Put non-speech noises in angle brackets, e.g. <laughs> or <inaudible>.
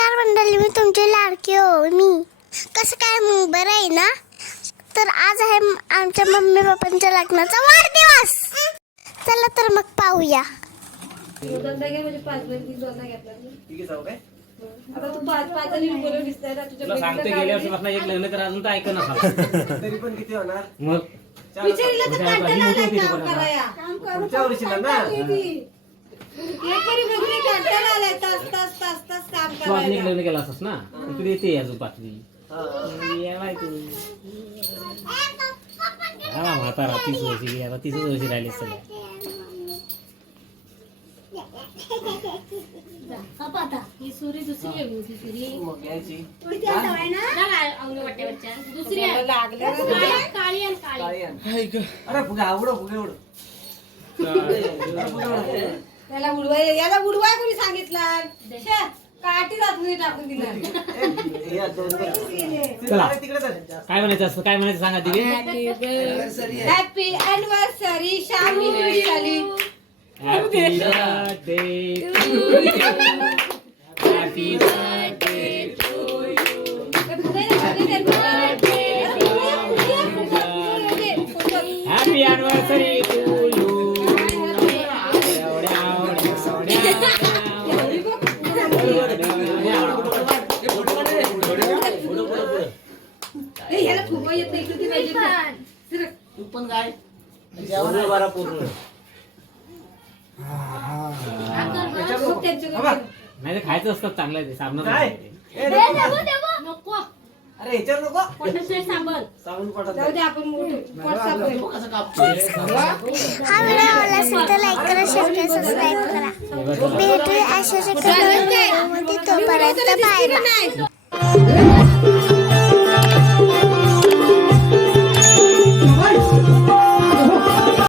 नमस्कार मंडळी मी तुमची लाडकी हो मी. कसं काय मग? बरं आहे ना? तर आज आहे आमच्या मम्मी पप्पांच्या लग्नाचा वाढदिवस. चला तर मग पाहूया. तुला सांगते गेल्या एक लग्न तर अजून तर ऐकत नसा <laughs> तरी पण किती होणार? मग? तर काम कराया. पुढच्या वर्षीला ना? करायला. लग्न केलं असस ना तू येते अजून पाचवी हा. येवाय तू. हा म्हातारा तीस वर्षी आता तीसच वर्षी राहिली सगळं. सुरी दुसरी. अरे फुगे आवडो फुगे उडो त्याला उडवाय याला उडवाय कोणी सांगितलं? काठी आतमध्ये टाकून दिलं. <laughs> चला. काय म्हणायचं असतं? काय म्हणायचं सांगा दिदी? हॅपी अॅनिव्हर्सरी शालू शाली happy birthday happy birthday happy anniversary नाही पूर्ण नाही खायचं असतं चांगलं आहे ते साबणाचं काय नको. अरे ह्याच्यावर नको कोणाचं नाही पडत जाऊ दे आपण मोठं हा व्हिडिओ आवडला असेल तर लाईक करा शेअर करा सबस्क्राईब करा हे बघ, चला. भेटूया अशाच एका